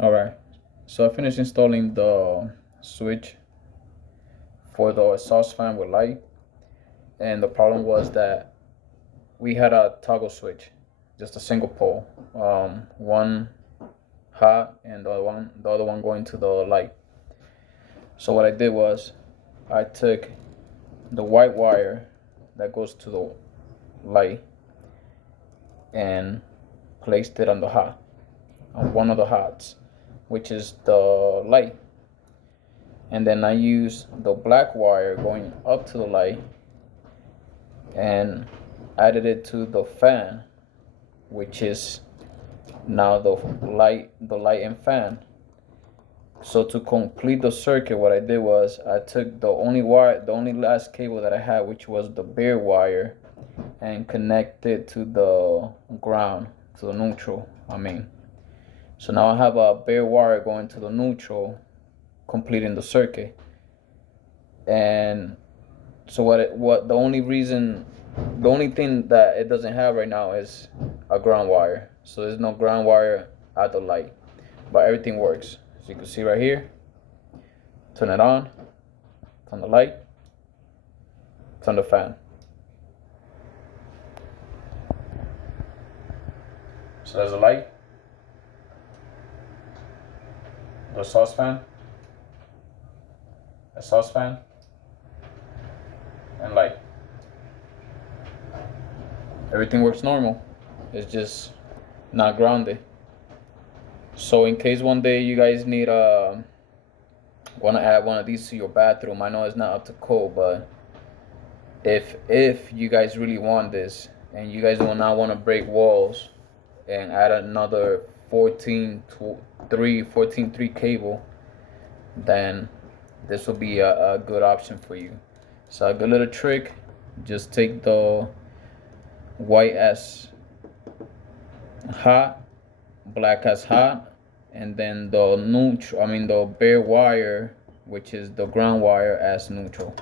All right, so I finished installing the switch for the exhaust fan with light, and the problem was that we had a toggle switch, just a single pole, one hot and the other one going to the light. So what I did was I took the white wire that goes to the light and placed it on the hot, on one of the hots, which is the light. And then I use the black wire going up to the light and added it to the fan, which is now the light and fan. So to complete the circuit, what I did was I took the only last cable that I had, which was the bare wire, and connected to the ground, to the neutral. So now I have a bare wire going to the neutral, completing the circuit. And so the only thing that it doesn't have right now is a ground wire. So there's no ground wire at the light, but everything works. So you can see right here, turn it on, turn the light, turn the fan. So there's the light, the exhaust fan, and light. Everything works normal. It's just not grounded. So in case one day you guys need want to add one of these to your bathroom, I know it's not up to code, but if you guys really want this and you guys do not want to break walls and add another 14.3 cable, then this will be a good option for you. So a good little trick: just take the white as hot, black as hot, and then the bare wire, which is the ground wire, as neutral.